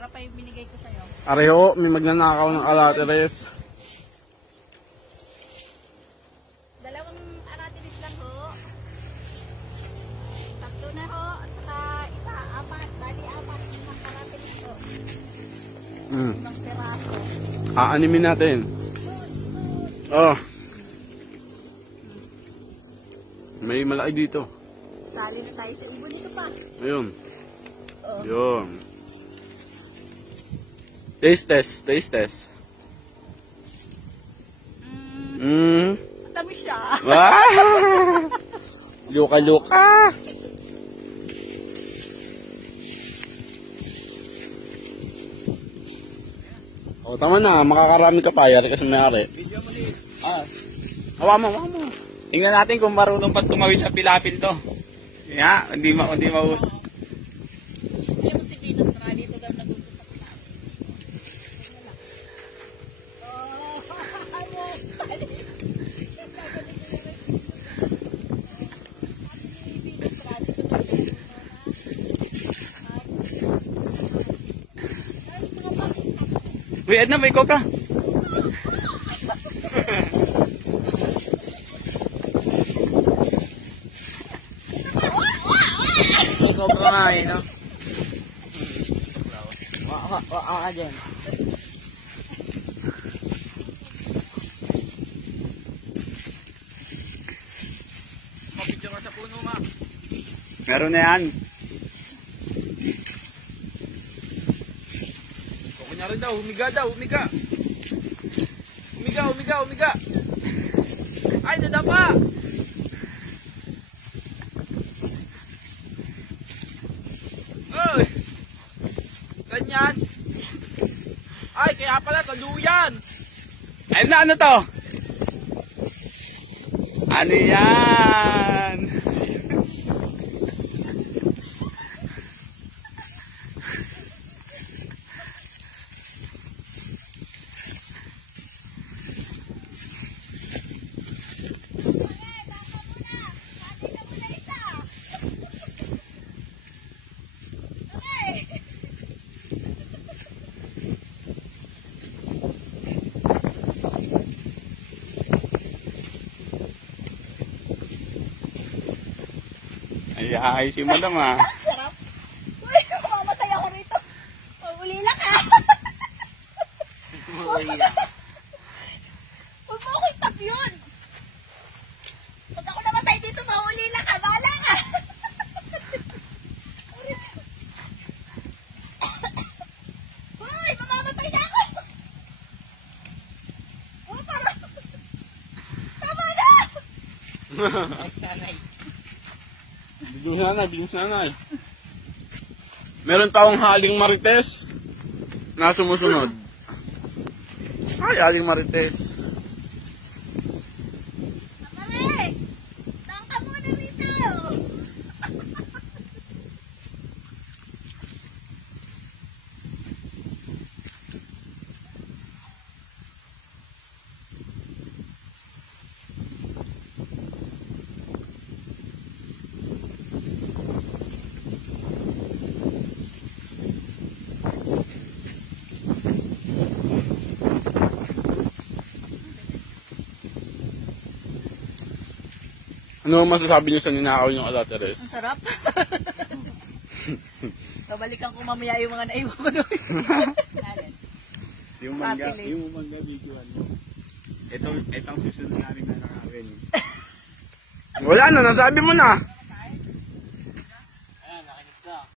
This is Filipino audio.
Pera pa yung binigay ko sa'yo. Areho, may magnanakaw ng alateres. Dalawang aratilis lang ho. Tatlo na ho. At saka isa, apat. Bali, apat. Isang aratilis ho. Isang peraso. Aanimin natin. Oh. May malaki dito. Sali na tayo sa ibon dito pa. Ayun. Oh. Yun. Taste test. Taste test. Matamis siya. Wow! Luka-luka! O, tama na. Makakarami ka pa. Yari kasi may-ari. Hawa mo. Tingnan natin kung marunong pa tumawid sa pilapil to. Yeah, hindi Hindi mo si Venus na dito daw nagpupunta ko na. Uy, Edna, may coke ka. May coke nga eh, no? Waka ka dyan. Mapidyo ka sa puno, ma. Meron na yan. Kunyari daw, humiga daw, humiga. Humiga. Ay, nadapa! Ay! Saan yan? Ay, kaya pala sa duyan! Ay na, ano to? Ano yan? Ay, ayos yung madam ah. Sarap. Uy, mamamatay ako rito. Ulila ka. Huwag mo ako itap yun. Pag ako namatay dito, maulila ka. Bahala ka. Uy, mamamatay na ako. Oh, parang. Tama na. Bilis na. Meron pa akong haling marites na sumusunod. Ay, haling marites. Pare, saan ka muna rito? Ano masasabi niyo sa ninakaw yung alateres? Ang sarap. Babalikan ko mamaya yung mga naiwan ko doon. Yung mangga videoan mo. Ito ang susunod namin na nakawin. Wala na, nasabi mo na.